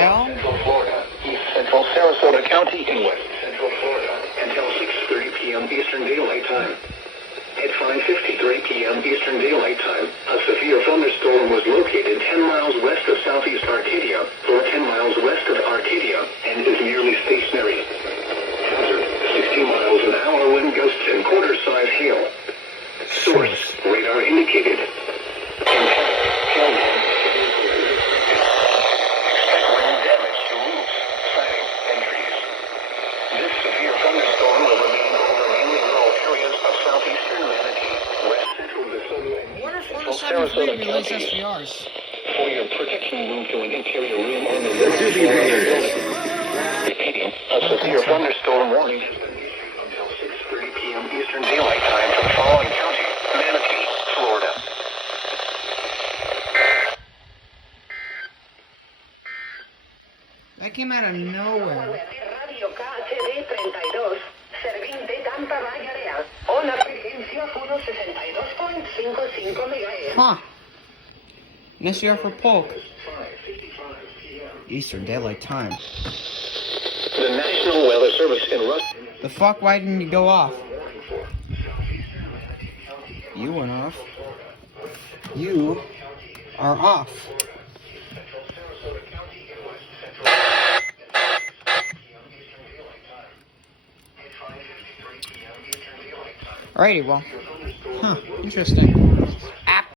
hell? Central Florida, East Central Sarasota County in West Central Florida until 6:30 p.m. Eastern Daylight Time. At 5:53 p.m. Eastern Daylight Time, a severe thunderstorm was located 10 miles west of southeast Arcadia, or 10 miles west of Arcadia, and is nearly stationary. Hazard, 60 miles an hour wind gusts and quarter-size hail. Source, radar indicated. Impact, hail damage to vehicles. Expect wind damage to roofs, siding, and trees. This severe thunderstorm will remain over mainly rural areas of southeastern Manatee, west central DeSoto, and What if central 173 Sarasota release counties. SVRs? For your protection, move to an interior room on the roof floor of the building. Repeating, a severe thunderstorm warning has been issued until 6:30 p.m. Eastern Daylight Time for the following county: Manatee, Florida. That came out of nowhere. Radio KHD 32, Serviente Tampa Bay Area. Ona frecuencia 162.55 MHz. Huh. An SVR for Polk. 5:55 p.m. Eastern Daylight Time. The National Weather Service in Ruston. The fuck, why didn't you go off? Warning for southeastern Manatee County. You went off. You are off. Central Sarasota County in West Central p.m. Eastern Daylight Time. At 5:53 p.m. Eastern Daylight Time. Alrighty, well. Your thunderstorm Huh, was located interesting.